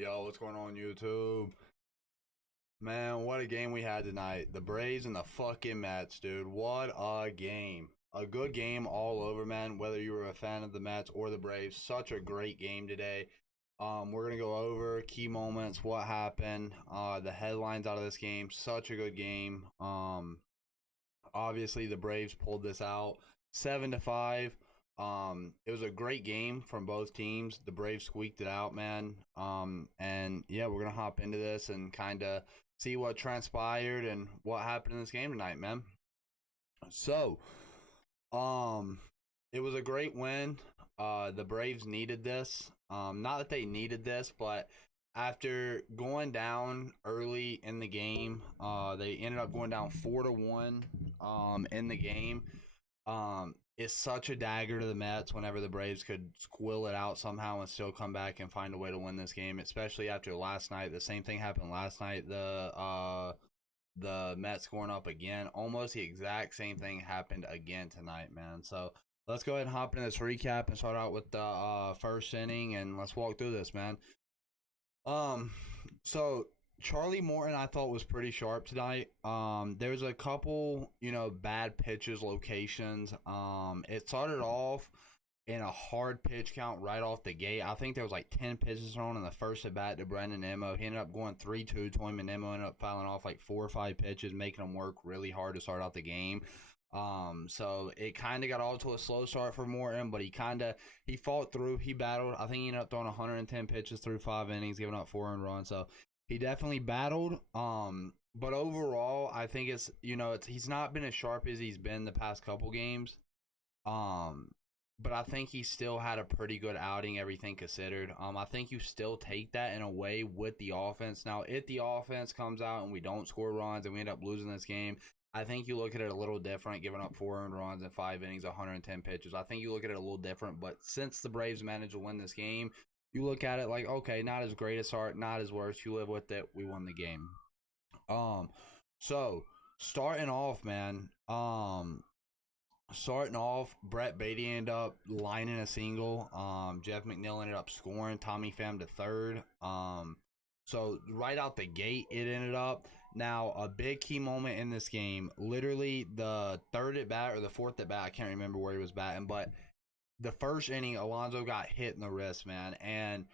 Yo, what's going on YouTube? Man, what a game we had tonight. The Braves and the fucking Mets, dude. What a game. A good game all over, man. Whether you were a fan of the Mets or the Braves, such a great game today. We're gonna go over key moments, what happened, the headlines out of this game. Such a good game. Obviously the Braves pulled this out 7-5. It was a great game from both teams. The Braves squeaked it out, man. And yeah, we're gonna hop into this and kind of see what transpired and what happened in this game tonight, man. So, um, it was a great win. The Braves needed this. Not that they needed this, but after going down early in the game, they ended up going down 4-1 in the game. It's such a dagger to the Mets whenever the Braves could squill it out somehow and still come back and find a way to win this game, especially after last night. The same thing happened last night. The Mets scoring up again. Almost the exact same thing happened again tonight, man. So let's go ahead and hop into this recap and start out with the first inning and let's walk through this, man. Um, so Charlie Morton I thought was pretty sharp tonight. There's a couple, bad pitches, locations. It started off in a hard pitch count right off the gate. I think there was like 10 pitches thrown in the first at bat to Brendan Nimmo. He ended up going 3-2 to him, and Nimmo ended up fouling off like 4 or 5 pitches, making him work really hard to start out the game. So it kind of got off to a slow start for Morton, but he fought through. He battled. I think he ended up throwing 110 pitches through 5 innings, giving up 4 runs. So he definitely battled. But overall, I think he's not been as sharp as he's been the past couple games. Um, but I think he still had a pretty good outing, everything considered. I think you still take that in a way with the offense. Now, if the offense comes out and we don't score runs and we end up losing this game, I think you look at it a little different, giving up 4 runs in 5 innings, 110 pitches. I think you look at it a little different. But since the Braves managed to win this game, you look at it like, okay, not as great as start, not as worse. You live with it. We won the game. Um, so starting off, man. Starting off, Brett Beatty ended up lining a single. Jeff McNeil ended up scoring. Tommy Pham to third. So right out the gate, it ended up. Now, a big key moment in this game, literally the third at bat or the fourth at bat, I can't remember where he was batting, but the first inning, Alonso got hit in the wrist, man. And,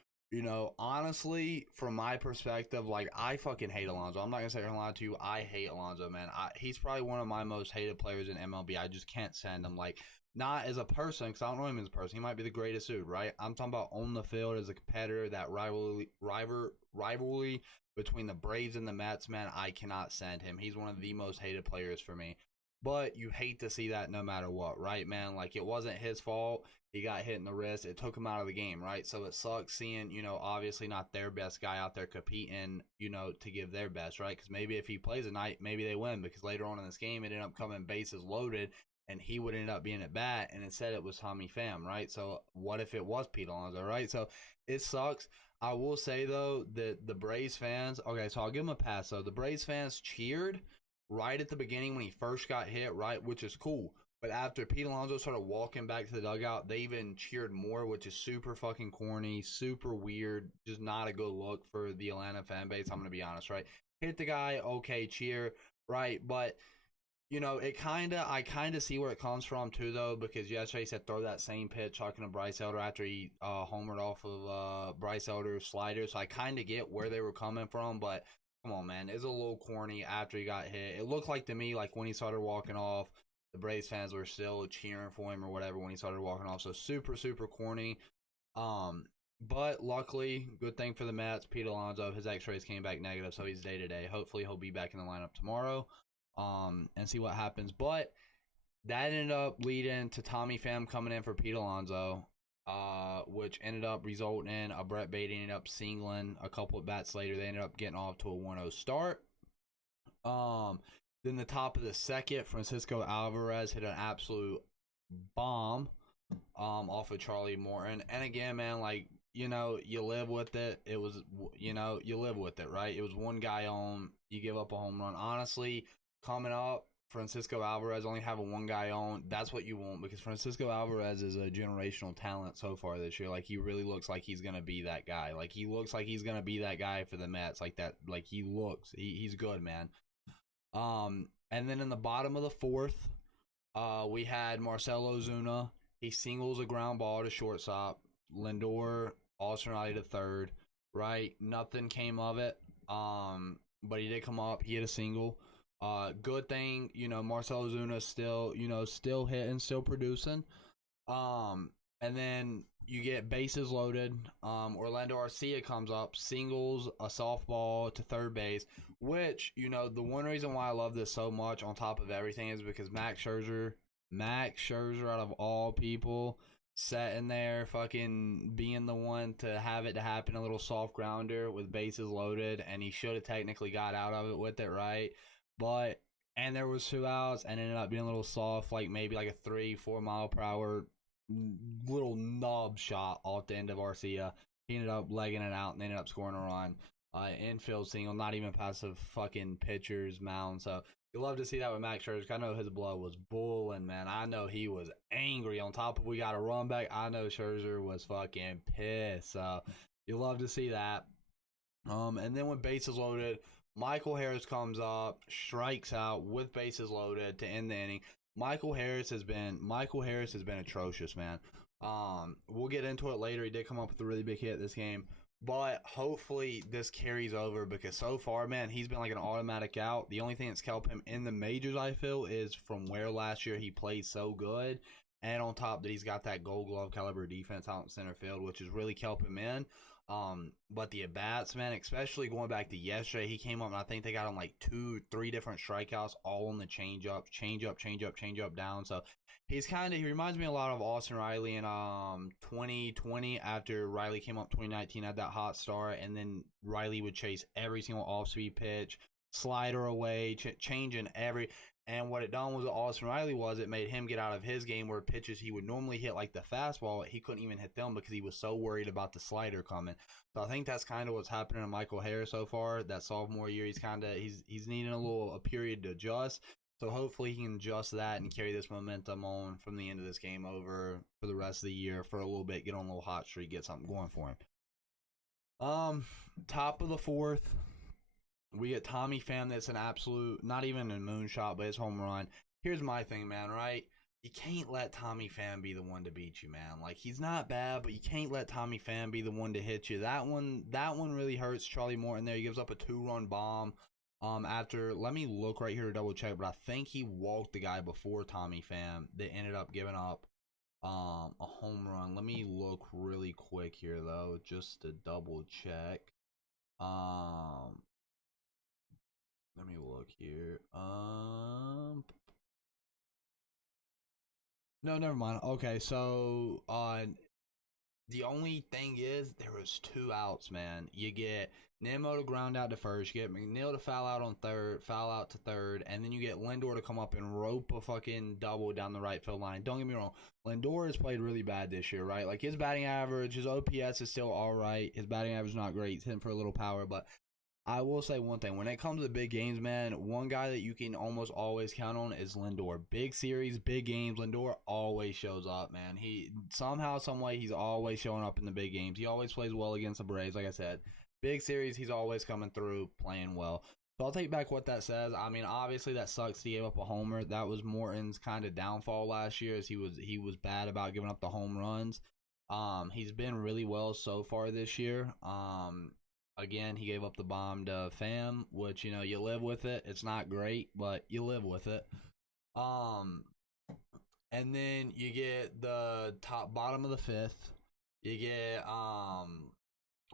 honestly, from my perspective, like, I fucking hate Alonso. I'm not going to say a lot to you. I hate Alonso, man. He's probably one of my most hated players in MLB. I just can't stand him. Like, not as a person, because I don't know him as a person. He might be the greatest dude, right? I'm talking about on the field as a competitor, that rivalry between the Braves and the Mets, man. I cannot stand him. He's one of the most hated players for me. But you hate to see that no matter what, right, man? Like, it wasn't his fault. He got hit in the wrist. It took him out of the game, right? So it sucks seeing, obviously not their best guy out there competing, to give their best, right? Because maybe if he plays a night, maybe they win. Because later on in this game, it ended up coming bases loaded, and he would end up being at bat, and instead it was Tommy Pham, right? So what if it was Pete Alonso, right? So it sucks. I will say, though, that the Braves fans, okay, so I'll give him a pass. So the Braves fans cheered right at the beginning when he first got hit, right, which is cool. But after Pete Alonso started walking back to the dugout, they even cheered more, which is super fucking corny, super weird, just not a good look for the Atlanta fan base. I'm going to be honest, right? Hit the guy, okay, cheer, right? But, I kind of see where it comes from, too, though, because yesterday he said throw that same pitch talking to Bryce Elder after he homered off of Bryce Elder's slider. So I kind of get where they were coming from, but come on, man. It's a little corny after he got hit. It looked like to me, like when he started walking off, the Braves fans were still cheering for him or whatever when he started walking off. So super, super corny. But luckily, good thing for the Mets, Pete Alonso, his X-rays came back negative, so he's day to day. Hopefully, he'll be back in the lineup tomorrow. And see what happens. But that ended up leading to Tommy Pham coming in for Pete Alonso, which ended up resulting in a Brett Beatty ended up singling a couple of bats later. They ended up getting off to a 1-0 start. Then the top of the second, Francisco Alvarez hit an absolute bomb off of Charlie Morton. And again, man, like, you live with it. It was, you live with it, right? It was one guy on, you give up a home run. Honestly, coming up, Francisco Alvarez only having one guy on, that's what you want, because Francisco Alvarez is a generational talent so far this year. Like, he really looks like he's gonna be that guy. Like, he looks like he's gonna be that guy for the Mets. Like that. Like, he's good, man. And then in the bottom of the fourth, we had Marcell Ozuna. He singles a ground ball to shortstop. Lindor, Austin Riley to third. Right, nothing came of it. But he did come up. He hit a single. Good thing, Marcell Ozuna still, still hitting, still producing. And then you get bases loaded. Orlando Arcia comes up, singles a softball to third base, which, the one reason why I love this so much on top of everything is because Max Scherzer out of all people, sitting there fucking being the one to have it to happen, a little soft grounder with bases loaded, and he should have technically got out of it with it, right? But, and there was 2 outs, and it ended up being a little soft, like maybe like a 3-4 mile per hour little knob shot off the end of Arcia. He ended up legging it out and ended up scoring a run. Infield single, not even past the fucking pitcher's mound. So you love to see that with Max Scherzer. I know his blood was boiling, man. I know he was angry. On top of we got a run back, I know Scherzer was fucking pissed. So you love to see that. And then when bases loaded, Michael Harris comes up, strikes out with bases loaded to end the inning. Michael Harris has been atrocious, man. We'll get into it later. He did come up with a really big hit this game, but hopefully this carries over, because so far, man, he's been like an automatic out. The only thing that's helped him in the majors, I feel, is from where last year he played so good, and on top that he's got that Gold Glove caliber defense out in center field, which has really helped him in. But the at-bats, man, especially going back to yesterday, he came up and I think they got him like 2-3 different strikeouts, all on the change up, down. So he reminds me a lot of Austin Riley in 2020, after Riley came up 2019, had that hot start, and then Riley would chase every single off-speed pitch, slider away, changing every. And what it done was Austin Riley it made him get out of his game, where pitches he would normally hit like the fastball, he couldn't even hit them because he was so worried about the slider coming. So I think that's kind of what's happening to Michael Harris so far. That sophomore year, he's needing a period to adjust. So hopefully he can adjust that and carry this momentum on from the end of this game over for the rest of the year for a little bit, get on a little hot streak, get something going for him. Top of the fourth, we get Tommy Pham. That's an absolute, not even a moonshot, but it's home run. Here's my thing, man, right? You can't let Tommy Pham be the one to beat you, man. Like, he's not bad, but you can't let Tommy Pham be the one to hit you. That one really hurts. Charlie Morton there. He gives up a 2-run bomb. After, let me look right here to double check, but I think he walked the guy before Tommy Pham that ended up giving up a home run. Let me look really quick here, though, just to double check. Let me look here. No, never mind. Okay, so the only thing is there was 2 outs, man. You get Nemo to ground out to first, you get McNeil to foul out to third, and then you get Lindor to come up and rope a fucking double down the right field line. Don't get me wrong, Lindor has played really bad this year, right? Like, his batting average, his OPS is still all right. His batting average is not great. He's hitting for a little power, but I will say one thing. When it comes to big games, man, one guy that you can almost always count on is Lindor. Big series, big games, Lindor always shows up, man. He somehow, some way, he's always showing up in the big games. He always plays well against the Braves, like I said. Big series, he's always coming through, playing well. So I'll take back what that says. I mean, obviously that sucks. He gave up a homer. That was Morton's kind of downfall last year, as he was bad about giving up the home runs. He's been really well so far this year. Again, he gave up the bomb to Pham, which, you live with it. It's not great, but you live with it. And then you get the bottom of the fifth. You get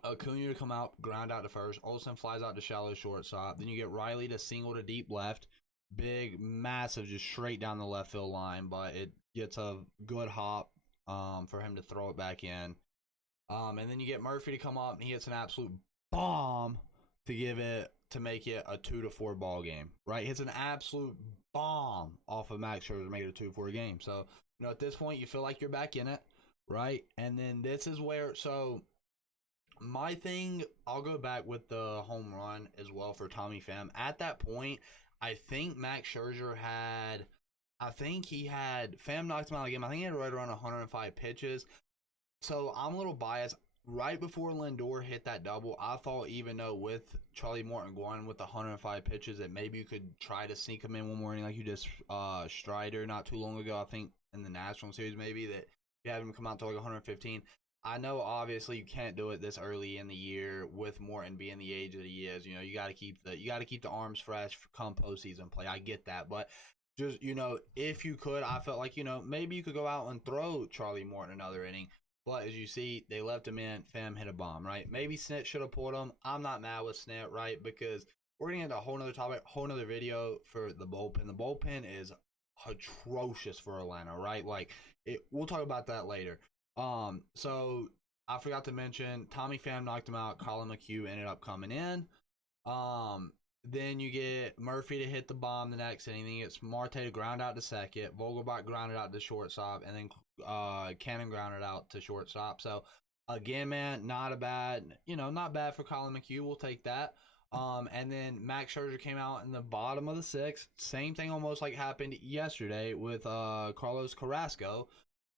Acuna to come out, ground out to first. Olsen flies out to shallow shortstop. Then you get Riley to single to deep left. Big, massive, just straight down the left field line, but it gets a good hop for him to throw it back in. And then you get Murphy to come up, and he hits an absolute bomb to make it a 2-4 ball game, right? Hits an absolute bomb off of Max Scherzer to make it a 2-4 game. So, at this point, you feel like you're back in it, right? And then this is where, so my thing, I'll go back with the home run as well for Tommy Pham. At that point, I think Max Scherzer had, I think he had, Pham knocked him out of the game. I think he had right around 105 pitches. So I'm a little biased. Right before Lindor hit that double, I thought even though with Charlie Morton going with 105 pitches, that maybe you could try to sneak him in one more inning like you did Strider not too long ago. I think in the National Series maybe that you have him come out to like 115. I know obviously you can't do it this early in the year with Morton being the age that he is. You know, you got to keep the arms fresh for come postseason play. I get that, but just if you could, I felt like maybe you could go out and throw Charlie Morton another inning. But as you see, they left him in. Pham hit a bomb, right? Maybe Snit should have pulled him. I'm not mad with Snit, right? Because we're going to get into a whole nother topic, whole nother video for the bullpen. The bullpen is atrocious for Atlanta, right? Like, we'll talk about that later. So I forgot to mention, Tommy Pham knocked him out. Colin McHugh ended up coming in. Then you get Murphy to hit the bomb the next inning. Then you get Marte to ground out to second. Vogelbach grounded out to shortstop. And then Cannon grounded out to shortstop. So, again, man, not bad for Colin McHugh. We'll take that. And then Max Scherzer came out in the bottom of the sixth. Same thing almost like happened yesterday with Carlos Carrasco.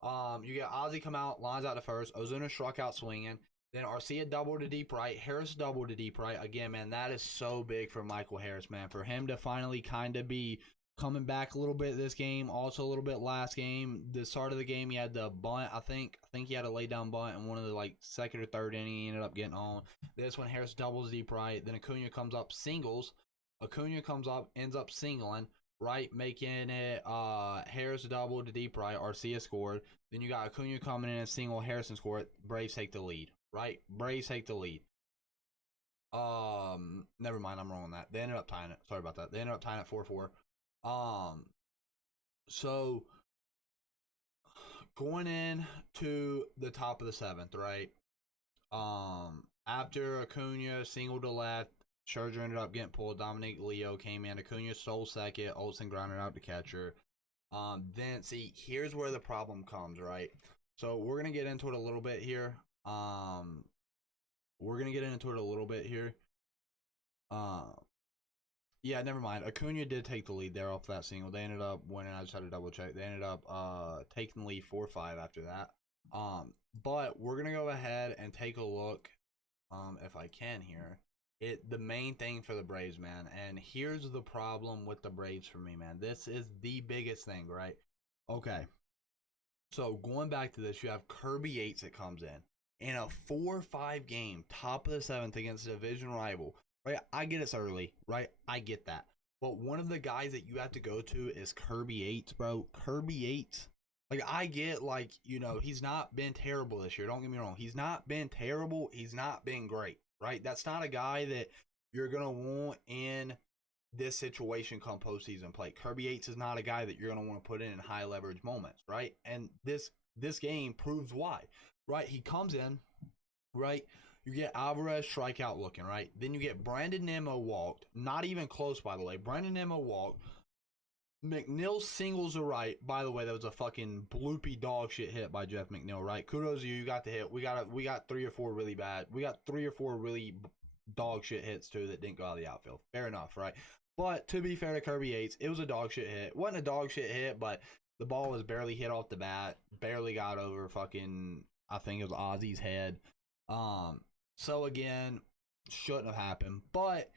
You get Ozzie come out, lines out to first. Ozuna struck out swinging. Then Arcia doubled to deep right. Harris doubled to deep right. Again, man, that is so big for Michael Harris, man. For him to finally kind of be coming back a little bit this game, also a little bit last game. The start of the game, he had the bunt. I think he had a lay down bunt in one of the second or third inning. He ended up getting on. This one, Harris doubles deep right. Then Acuna comes up, singles. Acuna comes up, ends up singling, right, making it Harris double to deep right. Arcia scored. Then you got Acuna coming in and single. Harrison scored. Braves take the lead. Right? Braves take the lead. Never mind, I'm wrong on that. They ended up tying it. Sorry about that. They ended up tying it 4-4. So going in to the top of the seventh, right? After Acuna singled to left, Scherzer ended up getting pulled. Dominic Leo came in. Acuna stole second. Olsen grounded out to catcher. Then see, here's where the problem comes, right? So we're gonna get into it a little bit here. Yeah, never mind. Acuna did take the lead there off that single. They ended up winning. I just had to double check. They ended up taking the lead 4-5 after that. But we're gonna go ahead and take a look, if I can here. The main thing for the Braves, man, and here's the problem with the Braves for me, man. This is the biggest thing, right? Okay. So going back to this, you have Kirby Yates that comes in a 4-5 game, top of the seventh against a division rival, right? I get it's early, right? I get that. But one of the guys that you have to go to is Kirby Yates, bro. Kirby Yates. I get, he's not been terrible this year. Don't get me wrong. He's not been terrible. He's not been great, right? That's not a guy that you're going to want in this situation come postseason play. Kirby Yates is not a guy that you're going to want to put in high leverage moments, right? And this game proves why, right? He comes in, right? You get Alvarez strikeout looking, right? Then you get Brandon Nimmo walked. Not even close, by the way. Brandon Nimmo walked. McNeil singles to right. By the way, that was a fucking bloopy dog shit hit by Jeff McNeil, right? Kudos to you. You got the hit. We got 3 or 4 really bad. We got 3 or 4 really dog shit hits, too, that didn't go out of the outfield. Fair enough, right? But to be fair to Kirby Yates, it was a dog shit hit. It wasn't a dog shit hit, but the ball was barely hit off the bat. Barely got over fucking, I think it was Ozzie's head. So again, shouldn't have happened. But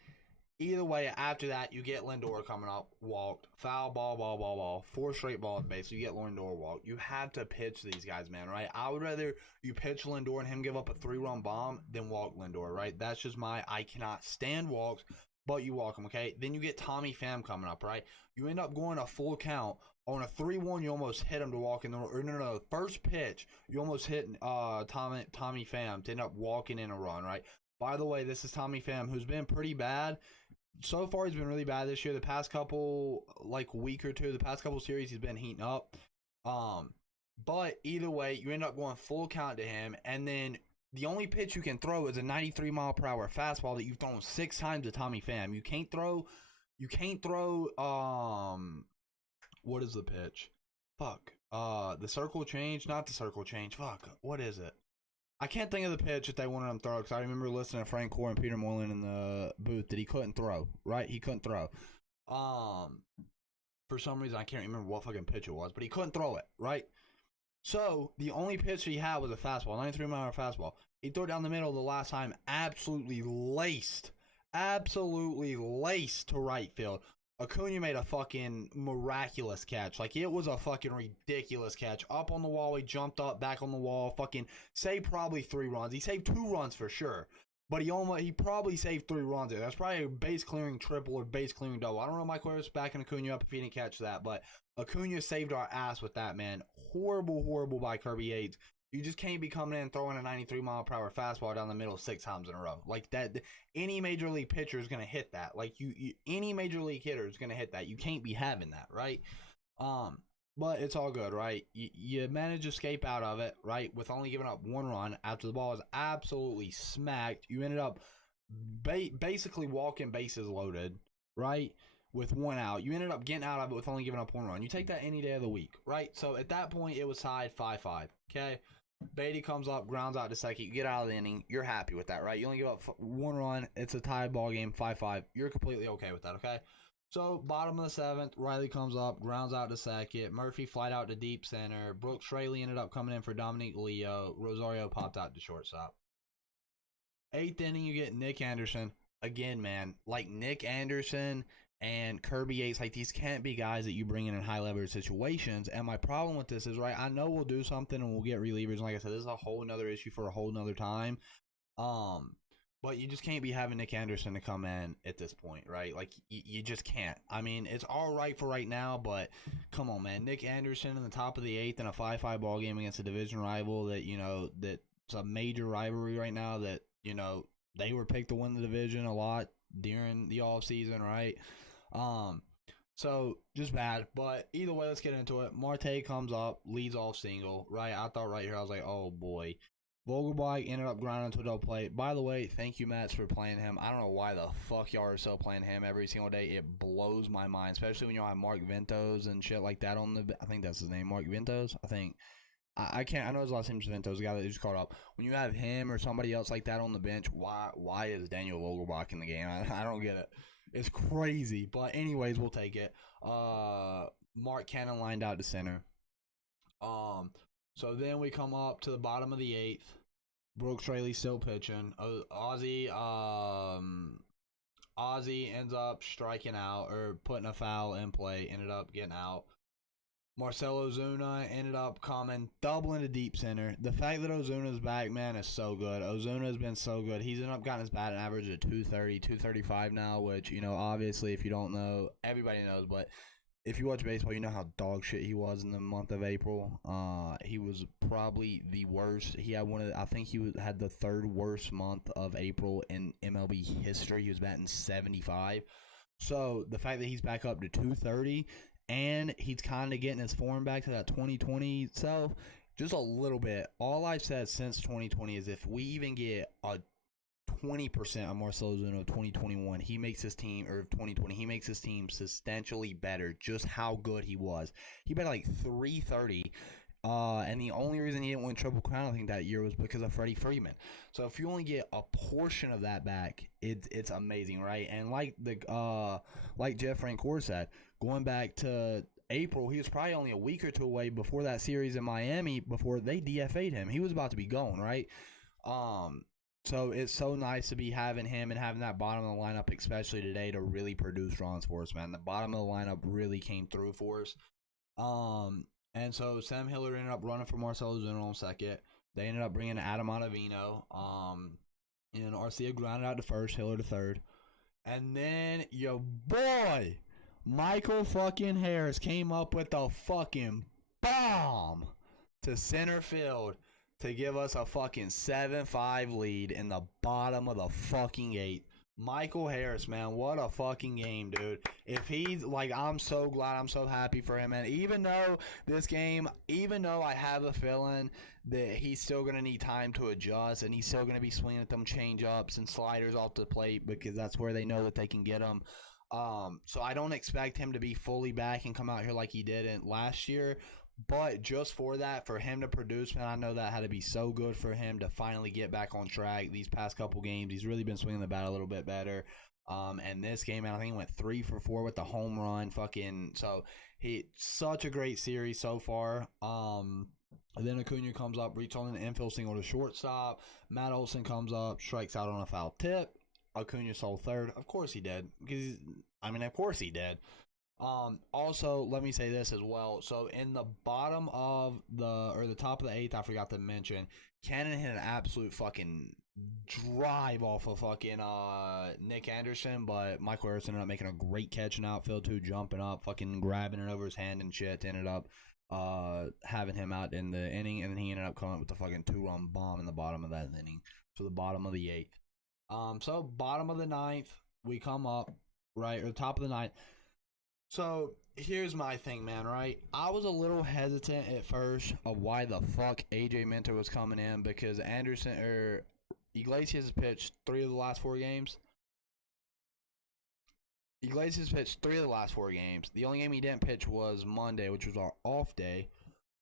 either way, after that, you get Lindor coming up, walked, foul, ball, 4 straight balls, basically. You get Lindor walked. You have to pitch these guys, man, right? I would rather you pitch Lindor and him give up a 3-run bomb than walk Lindor, right? That's just I cannot stand walks, but you walk him, okay? Then you get Tommy Pham coming up, right? You end up going a full count. On a 3-1, you almost hit him to walk in the, or no, first pitch, you almost hit Tommy Pham to end up walking in a run, right? By the way, this is Tommy Pham, who's been pretty bad. So far, he's been really bad this year. The past couple, week or two, the past couple series, he's been heating up. But either way, you end up going full count to him, and then the only pitch you can throw is a 93-mile-per-hour fastball that you've thrown 6 times to Tommy Pham. You can't throw, what is the pitch? Fuck. The circle change? Not the circle change. Fuck. What is it? I can't think of the pitch that they wanted him to throw, because I remember listening to Frank Core and Peter Moylan in the booth that he couldn't throw, right? He couldn't throw. Um, for some reason, I can't remember what fucking pitch it was, but he couldn't throw it, right? So the only pitch he had was a fastball, 93-mile-an-hour fastball. He threw it down the middle the last time, absolutely laced to right field. Acuna made a fucking miraculous catch. Like, it was a fucking ridiculous catch. Up on the wall, he jumped up, back on the wall, fucking saved probably 3 runs. He saved 2 runs for sure. But he probably saved 3 runs there. That's probably a base clearing triple or base clearing double. I don't know Mike Harris backing Acuna up if he didn't catch that, but Acuna saved our ass with that, man. Horrible by Kirby Yates. You just can't be coming in and throwing a 93-mile-per-hour fastball down the middle 6 times in a row. Like that, any major league pitcher is going to hit that. Like any major league hitter is going to hit that. You can't be having that, right? But it's all good, right? You manage to escape out of it, right? With only giving up 1 run after the ball was absolutely smacked. You ended up basically walking bases loaded, right? With 1 out. You ended up getting out of it with only giving up 1 run. You take that any day of the week, right? So at that point, it was tied 5-5, okay? Beatty comes up, grounds out to second. You get out of the inning. You're happy with that, right? You only give up 1 run. It's a tied ball game, 5-5. You're completely okay with that, okay? So, bottom of the 7th, Riley comes up, grounds out to second. Murphy flied out to deep center. Brooks Straley ended up coming in for Dominic Leo. Rosario popped out to shortstop. 8th inning, you get Nick Anderson. Again, man, like Nick Anderson and Kirby Yates, like these can't be guys that you bring in high leverage situations. And my problem with this is, right, I know we'll do something and we'll get relievers. And like I said, this is a whole nother issue for a whole nother time. But you just can't be having Nick Anderson to come in at this point, right? Like, you just can't. I mean, it's all right for right now, but come on, man. Nick Anderson in the top of the 8th in a 5-5 ball game against a division rival that, that's a major rivalry right now that, they were picked to win the division a lot during the offseason, right? So just bad. But either way, let's get into it. Marte comes up, leads off single, right? I thought right here, I was like, oh boy. Vogelbach ended up grinding to the plate. By the way, thank you, Mets, for playing him. I don't know why the fuck y'all are still playing him every single day. It blows my mind, especially when y'all have Mark Ventos and shit like that on the. I think that's his name, Mark Ventos. I think. I can't. I know his last name's Ventos, the guy that just caught up. When you have him or somebody else like that on the bench, why is Daniel Vogelbach in the game? I don't get it. It's crazy. But anyways, we'll take it. Mark Cannon lined out to center. So then we come up to the bottom of the 8th. Brooks Straley still pitching. Ozzy ends up striking out or putting a foul in play. Ended up getting out. Marcell Ozuna ended up coming, doubling to deep center. The fact that Ozuna's back, man, is so good. Ozuna's been so good. He's ended up getting his batting average at 230, 235 now, which, obviously, if you don't know, everybody knows, but if you watch baseball, you know how dog shit he was in the month of April. He was probably the worst. He had I think he had the 3rd worst month of April in MLB history. He was batting 75. So the fact that he's back up to 230 and he's kind of getting his form back to that 2020 self, just a little bit. All I've said since 2020 is if we even get a 20% of Marcell Ozuna of 2021, he makes his team, or 2020, he makes his team substantially better. Just how good he was. He bet like 330. And the only reason he didn't win Triple Crown, I think, that year was because of Freddie Freeman. So if you only get a portion of that back, it's amazing, right? And like Jeff Francoeur said, going back to April, he was probably only a week or 2 away before that series in Miami, before they DFA'd him. He was about to be gone, right? So it's so nice to be having him and having that bottom of the lineup, especially today, to really produce runs for us, man. The bottom of the lineup really came through for us. And so Sam Hillard ended up running for Marcell Ozuna on second. They ended up bringing Adam Ottavino. And Arcia grounded out to first, Hillard to third. And then your boy, Michael fucking Harris, came up with a fucking bomb to center field to give us a fucking 7-5 lead in the bottom of the fucking 8th. Michael Harris, man, what a fucking game, dude. If he's, I'm so glad, I'm so happy for him, man. Even though I have a feeling that he's still going to need time to adjust and he's still going to be swinging at them change-ups and sliders off the plate because that's where they know that they can get them. So I don't expect him to be fully back and come out here like he did last year. But just for that, for him to produce, man, I know that had to be so good for him to finally get back on track these past couple games. He's really been swinging the bat a little bit better. And this game, I think he went 3 for 4 with the home run. So he such a great series so far. And then Acuna comes up, reaches on an infield single to shortstop. Matt Olson comes up, strikes out on a foul tip. Acuna stole third. Of course he did. Of course he did. Also, let me say this as well. So in the bottom of the top of the eighth, I forgot to mention, Cannon hit an absolute fucking drive off of fucking Nick Anderson, but Michael Harris ended up making a great catch in outfield too, jumping up, fucking grabbing it over his hand and shit. Ended up having him out in the inning, and then he ended up coming up with the fucking 2-run bomb in the bottom of that inning. So the bottom of the eighth. So bottom of the ninth, we come up, right, or top of the ninth. So here's my thing, man, right? I was a little hesitant at first of why the fuck AJ Minter was coming in, because Iglesias has pitched 3 of the last 4 games. Iglesias pitched 3 of the last 4 games. The only game he didn't pitch was Monday, which was our off day.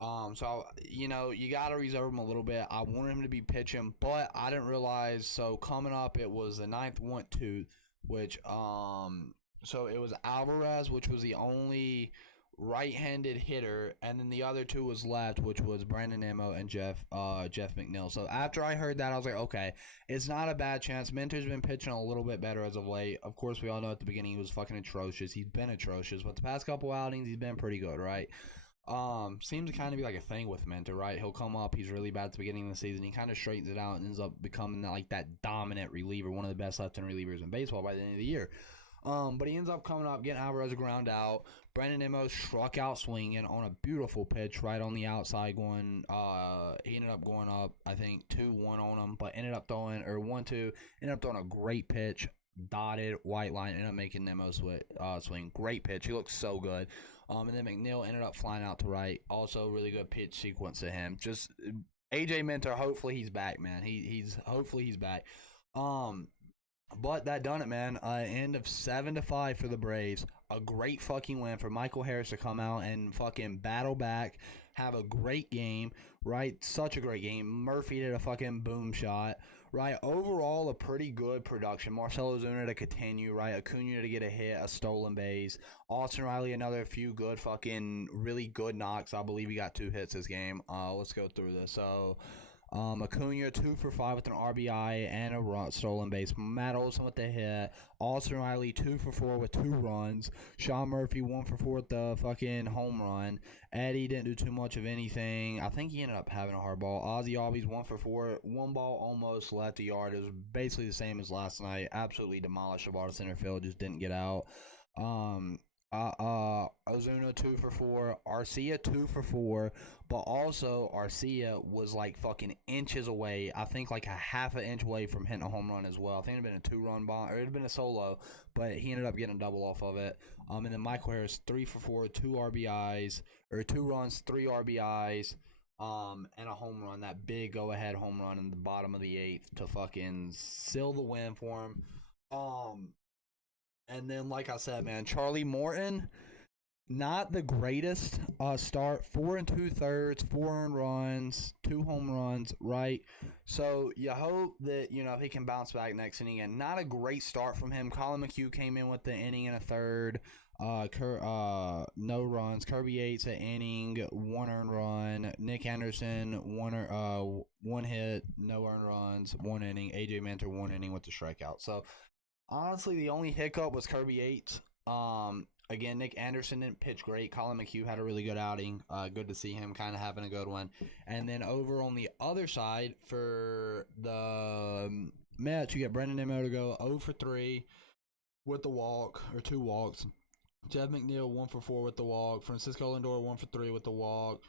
So, you got to reserve him a little bit. I wanted him to be pitching, but I didn't realize. So, coming up, it was the ninth 1-2, which, so it was Alvarez, which was the only right-handed hitter, and then the other 2 was left, which was Brandon Nimmo and Jeff McNeil. So after I heard that, I was like, okay, it's not a bad chance. Minter's been pitching a little bit better as of late. Of course, we all know at the beginning he was fucking atrocious. He's been atrocious, but the past couple outings, he's been pretty good, right? Seems to kind of be like a thing with Minter, right? He'll come up, he's really bad at the beginning of the season. He kind of straightens it out and ends up becoming like that dominant reliever, one of the best left-hand relievers in baseball by the end of the year. But he ends up coming up, getting Alvarez a ground out. Brandon Nimmo struck out swinging on a beautiful pitch right on the outside going. He ended up going up, I think, 2-1 on him, but ended up throwing, or 1-2, ended up throwing a great pitch, dotted, white line, ended up making Nimmo swing. Great pitch. He looked so good. And then McNeil ended up flying out to right. Also, really good pitch sequence to him. Just AJ Minter, hopefully he's back, man. Hopefully he's back. But that done it, man. End of 7-5 for the Braves. A great fucking win for Michael Harris to come out and fucking battle back, have a great game, right? Such a great game. Murphy did a fucking boom shot, right? Overall, a pretty good production. Marcell Ozuna to continue, right? Acuna to get a hit, a stolen base. Austin Riley, another few good fucking really good knocks. I believe he got 2 hits this game. Let's go through this. So, Acuna 2 for 5 with an RBI and a stolen base. Matt Olson with the hit. Austin Riley 2 for 4 with 2 runs. Sean Murphy 1 for 4 with the fucking home run. Eddie didn't do too much of anything. I think he ended up having a hard ball. Ozzy Albies 1 for 4. 1 ball almost left the yard. It was basically the same as last night. Absolutely demolished the ball to center field. Just didn't get out. Ozuna 2 for 4, Arcia 2 for 4, but also Arcia was like fucking inches away. I think like a half an inch away from hitting a home run as well. I think it'd been a 2-run bomb, or it'd been a solo, but he ended up getting a double off of it. And then Michael Harris 3 for 4, 2 RBIs, or 2 runs, 3 RBIs, and a home run. That big go ahead home run in the bottom of the 8th to fucking seal the win for him. And then, like I said, man, Charlie Morton, not the greatest start. 4 2/3, 4 earned runs, 2 home runs, right? So you hope that, if he can bounce back next inning. And not a great start from him. Colin McHugh came in with the inning and a third. No runs. Kirby Yates an inning, 1 earned run. Nick Anderson, 1 hit, no earned runs, 1 inning. AJ Minter, 1 inning with the strikeout. So honestly, the only hiccup was Kirby Yates. Again, Nick Anderson didn't pitch great. Colin McHugh had a really good outing. Good to see him kind of having a good one. And then over on the other side for the Mets, you got Brandon Nimmo to go 0 for 3 with the walk, or 2 walks. Jeff McNeil 1 for 4 with the walk. Francisco Lindor 1 for 3 with the walk.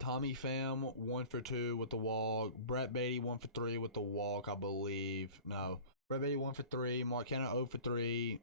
Tommy Pham 1 for 2 with the walk. Brett Beatty 1 for 3 with the walk, I believe. No. Brett Beatty 1 for 3. Mark Canha 0 for 3.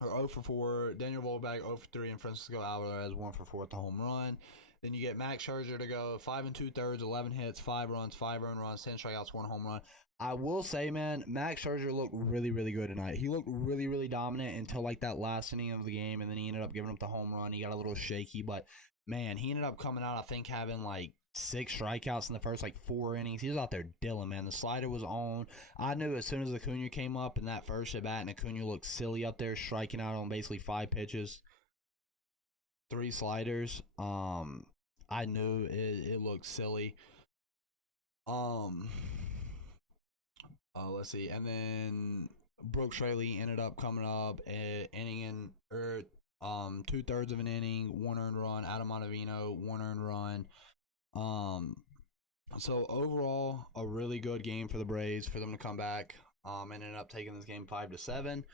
Or 0 for 4. Daniel Vogelbach 0 for 3. And Francisco Alvarez 1 for 4 with the home run. Then you get Max Scherzer to go 5 2/3, 11 hits, 5 runs, 5 earned runs, 10 strikeouts, 1 home run. I will say, man, Max Scherzer looked really, really good tonight. He looked really, really dominant until like that last inning of the game, and then he ended up giving up the home run. He got a little shaky, but man, he ended up coming out, I think, having like 6 strikeouts in the first like 4 innings. He was out there dealing, man. The slider was on. I knew as soon as Acuna came up in that first at bat, and Acuna looked silly up there, striking out on basically 5 pitches, 3 sliders. I knew it looked silly. Let's see, and then Brooks Raley ended up coming up inning in 2/3 of an inning, 1 earned run. Adam Ottavino, 1 earned run. So overall, a really good game for the Braves for them to come back. Ended up taking this game 5-7.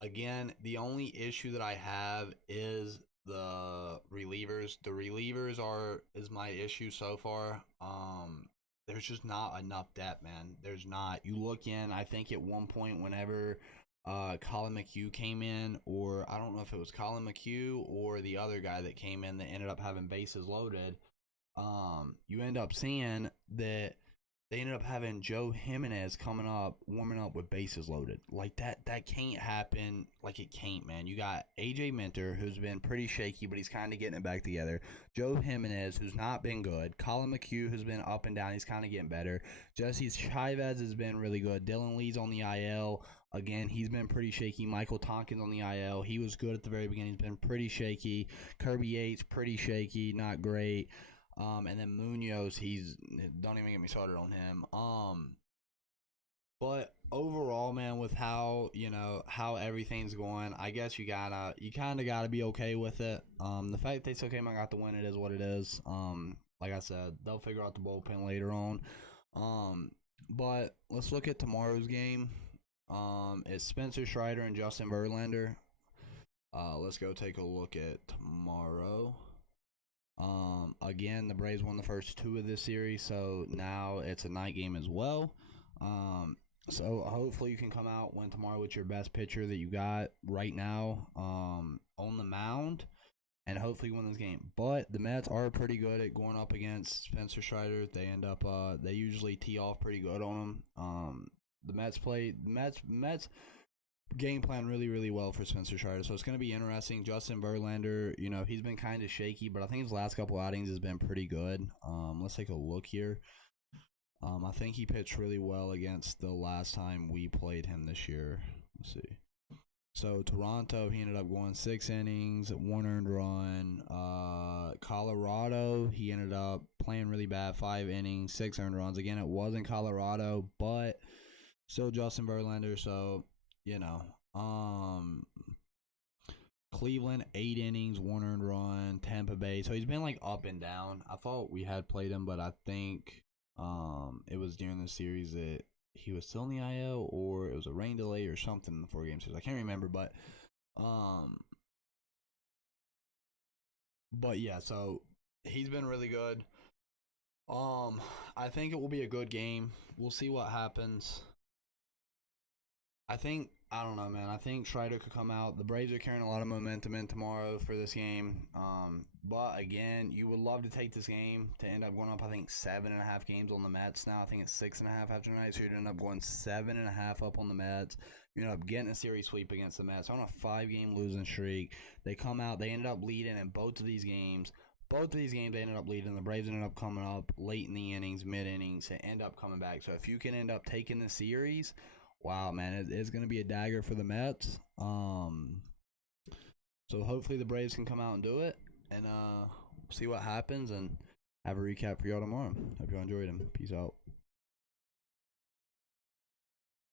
Again, the only issue that I have is the relievers. The relievers is my issue so far. There's just not enough depth, man. There's not. You look in, I think at one point whenever Colin McHugh came in, or I don't know if it was Colin McHugh or the other guy that came in that ended up having bases loaded, you end up seeing that they ended up having Joe Jimenez coming up, warming up with bases loaded. Like that can't happen. Like it can't, man. You got AJ Minter, who's been pretty shaky, but he's kind of getting it back together. Joe Jimenez, who's not been good. Colin McHugh, who's been up and down. He's kind of getting better. Jesse Chavez has been really good. Dylan Lee's on the IL. Again, he's been pretty shaky. Michael Tompkins on the IL. He was good at the very beginning. He's been pretty shaky. Kirby Yates, pretty shaky, not great. And then Munoz, don't even get me started on him. But overall, man, with how everything's going, I guess you kind of gotta be okay with it. The fact they still came out got the win, it is what it is. Like I said, they'll figure out the bullpen later on. But let's look at tomorrow's game. It's Spencer Strider and Justin Verlander. Let's go take a look at tomorrow. Again, the Braves won the first 2 of this series, so now it's a night game as well. So hopefully you can come out, win tomorrow with your best pitcher that you got right now on the mound, and hopefully win this game. But the Mets are pretty good at going up against Spencer Strider. They end up they usually tee off pretty good on them. The Mets game plan really, really well for Spencer Strider, so it's going to be interesting. Justin Verlander, he's been kind of shaky, but I think his last couple outings has been pretty good. Let's take a look here. I think he pitched really well against the last time we played him this year. Let's see. So Toronto, he ended up going 6 innings, 1 earned run. Colorado, he ended up playing really bad, 5 innings, 6 earned runs. Again, it wasn't Colorado, but still Justin Verlander, so Cleveland, 8 innings, 1 earned run. Tampa Bay, so he's been like up and down. I thought we had played him, but I think it was during the series that he was still in the IL, or it was a rain delay or something in the 4-game series. I can't remember, but yeah, so he's been really good. I think it will be a good game. We'll see what happens. I don't know, man. I think Strider could come out. The Braves are carrying a lot of momentum in tomorrow for this game. But again, you would love to take this game to end up going up, I think, 7.5 games on the Mets now. I think it's 6.5 after tonight, so you'd end up going 7.5 up on the Mets. You end up getting a series sweep against the Mets on a 5-game losing streak. They come out. They ended up leading in both of these games. Both of these games, they ended up leading. The Braves ended up coming up late in the innings, mid-innings, to end up coming back. So if you can end up taking the series, wow, man, it's going to be a dagger for the Mets. So hopefully the Braves can come out and do it, and see what happens, and have a recap for y'all tomorrow. Hope y'all enjoyed them. Peace out.